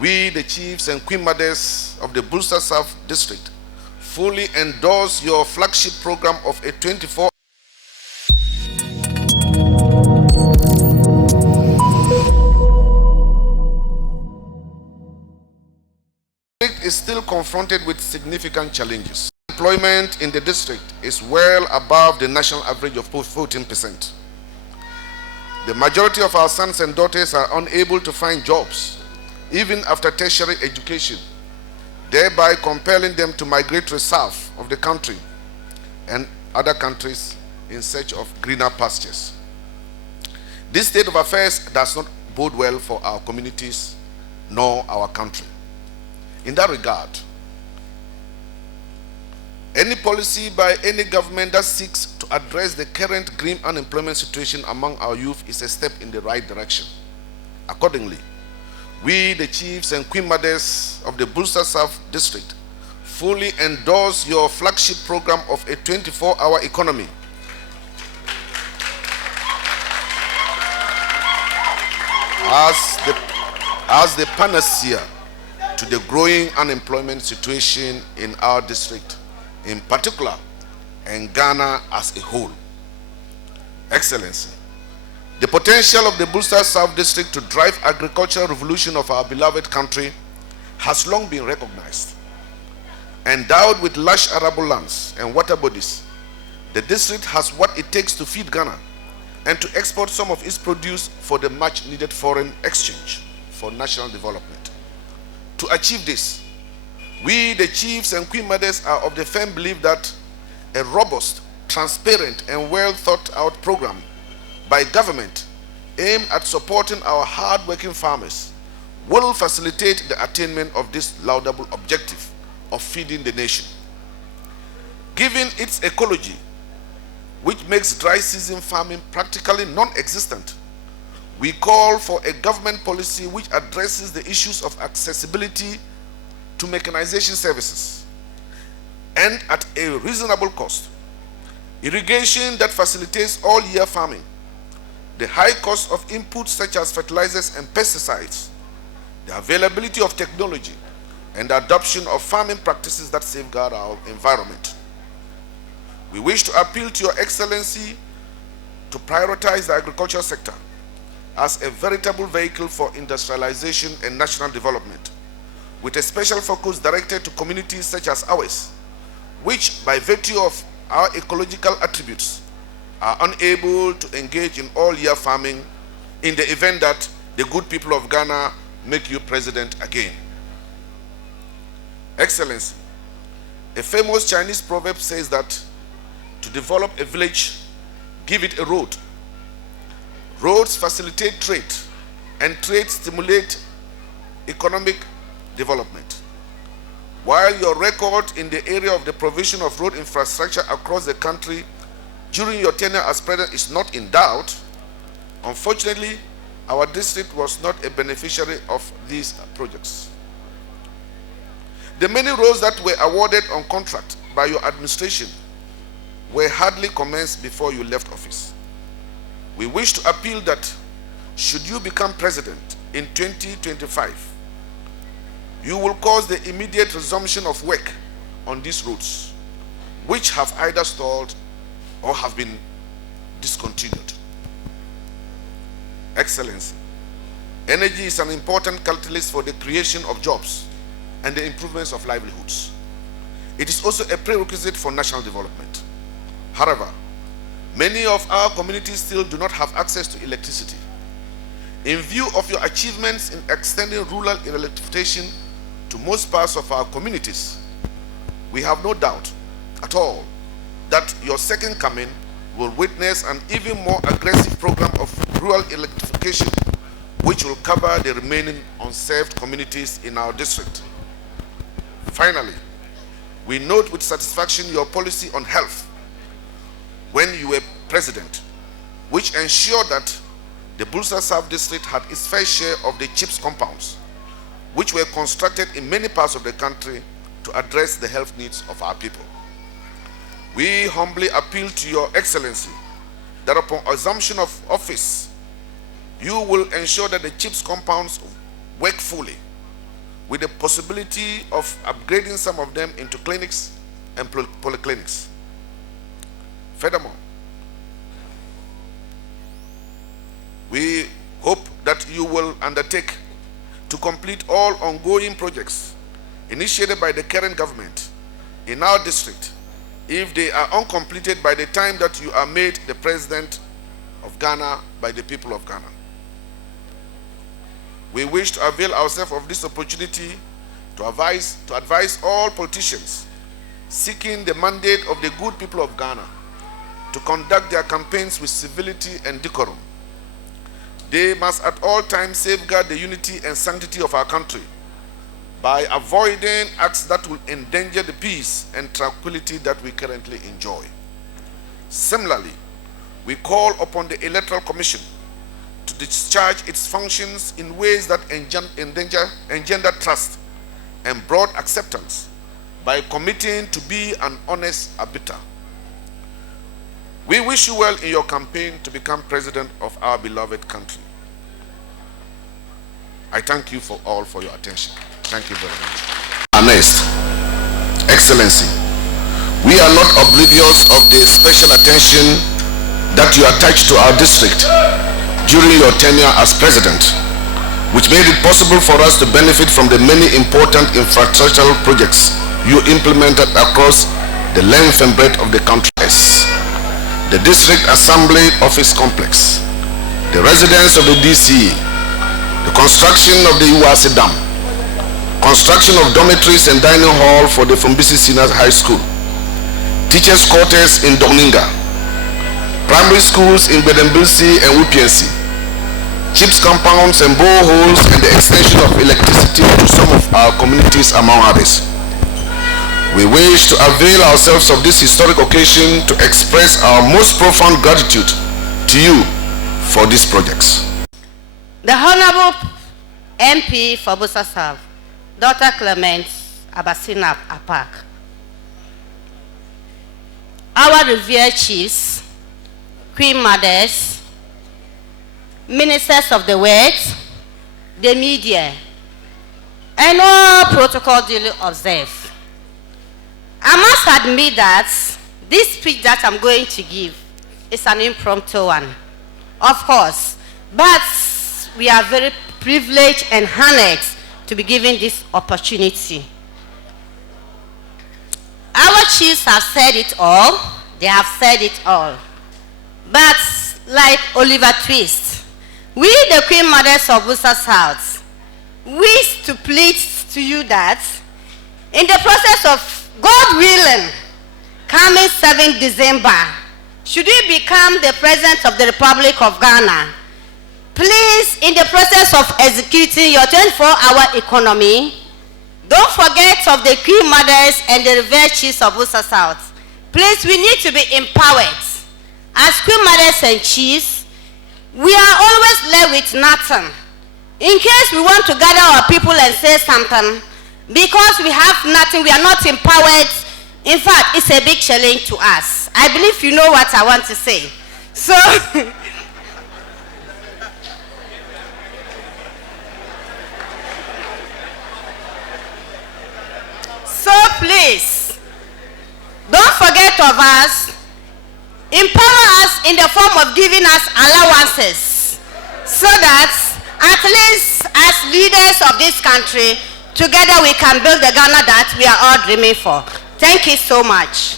We, the chiefs and queen mothers of the Buisa South district, fully endorse your flagship program of a 24 is still confronted with significant challenges. Employment in the district is well above the national average of 14%. The majority of our sons and daughters are unable to find jobs, even after tertiary education, thereby compelling them to migrate to the south of the country and other countries in search of greener pastures. This state of affairs does not bode well for our communities nor our country. In that regard, any policy by any government that seeks to address the current grim unemployment situation among our youth is a step in the right direction. Accordingly, we, the chiefs and queen mothers of the Buisa South district, fully endorse your flagship program of a 24-hour economy as the panacea to the growing unemployment situation in our district, in particular, and Ghana as a whole. Excellency, the potential of the Buisa South district to drive agricultural revolution of our beloved country has long been recognized. Endowed with lush arable lands and water bodies, the district has what it takes to feed Ghana and to export some of its produce for the much needed foreign exchange for national development. To achieve this, we, the chiefs and queen mothers, are of the firm belief that a robust, transparent, and well thought out program by government aimed at supporting our hard-working farmers will facilitate the attainment of this laudable objective of feeding the nation. Given its ecology, which makes dry season farming practically non-existent, we call for a government policy which addresses the issues of accessibility to mechanization services and at a reasonable cost, irrigation that facilitates all-year farming, the high cost of inputs such as fertilizers and pesticides, the availability of technology, and the adoption of farming practices that safeguard our environment. We wish to appeal to Your Excellency to prioritize the agricultural sector as a veritable vehicle for industrialization and national development, with a special focus directed to communities such as ours, which by virtue of our ecological attributes are unable to engage in all-year farming in the event that the good people of Ghana make you president again. Excellency, a famous Chinese proverb says that to develop a village, give it a road. Roads facilitate trade, and trade stimulate economic development. While your record in the area of the provision of road infrastructure across the country during your tenure as president is not in doubt, unfortunately, our district was not a beneficiary of these projects. The many roads that were awarded on contract by your administration were hardly commenced before you left office. We wish to appeal that should you become president in 2025, you will cause the immediate resumption of work on these roads, which have either stalled or have been discontinued. Excellency, energy is an important catalyst for the creation of jobs and the improvements of livelihoods. It is also a prerequisite for national development. However, many of our communities still do not have access to electricity. In view of your achievements in extending rural electrification to most parts of our communities, we have no doubt at all that your second coming will witness an even more aggressive program of rural electrification, which will cover the remaining unserved communities in our district. Finally, we note with satisfaction your policy on health when you were president, which ensured that the Buisa South district had its fair share of the CHIPS compounds, which were constructed in many parts of the country to address the health needs of our people. We humbly appeal to Your Excellency that upon assumption of office, you will ensure that the CHIPS compounds work fully with the possibility of upgrading some of them into clinics and polyclinics. Furthermore, we hope that you will undertake to complete all ongoing projects initiated by the current government in our district if they are uncompleted by the time that you are made the President of Ghana by the people of Ghana. We wish to avail ourselves of this opportunity to advise all politicians seeking the mandate of the good people of Ghana to conduct their campaigns with civility and decorum. They must at all times safeguard the unity and sanctity of our country by avoiding acts that will endanger the peace and tranquility that we currently enjoy. Similarly, we call upon the Electoral Commission to discharge its functions in ways that engender trust and broad acceptance by committing to be an honest arbiter. We wish you well in your campaign to become president of our beloved country. I thank you all for your attention. Thank you very much. Next, Excellency, we are not oblivious of the special attention that you attached to our district during your tenure as president, which made it possible for us to benefit from the many important infrastructural projects you implemented across the length and breadth of the country. The District Assembly Office Complex, the residence of the DCE, the construction of the Uwase Dam, construction of dormitories and dining hall for the Fumbisi Senior High School, teachers' quarters in Doninga, primary schools in Bedembilsi and Wupiensi, chips compounds and boreholes, and the extension of electricity to some of our communities, among others. We wish to avail ourselves of this historic occasion to express our most profound gratitude to you for these projects. The Honorable MP for Buisa South, Dr. Clement Abasina Apak, our revered chiefs, Queen Mothers, ministers of the words, the media, and all protocol duly observed. I must admit that this speech that I'm going to give is an impromptu one, of course, but we are very privileged and honored to be given this opportunity. Our chiefs have said it all, they have said it all. But like Oliver Twist, we the Queen Mothers of Buisa South wish to plead to you that in the process of God willing, coming 7th December, should you become the President of the Republic of Ghana, please, in the process of executing your 24-hour economy, don't forget of the Queen Mothers and the revered chiefs of Buisa South. Please, we need to be empowered. As Queen Mothers and chiefs, we are always left with nothing. In case we want to gather our people and say something, because we have nothing, we are not empowered. In fact, it's a big challenge to us. I believe you know what I want to say. So, please, don't forget of us. Empower us in the form of giving us allowances, so that at least as leaders of this country, together we can build the Ghana that we are all dreaming for. Thank you so much.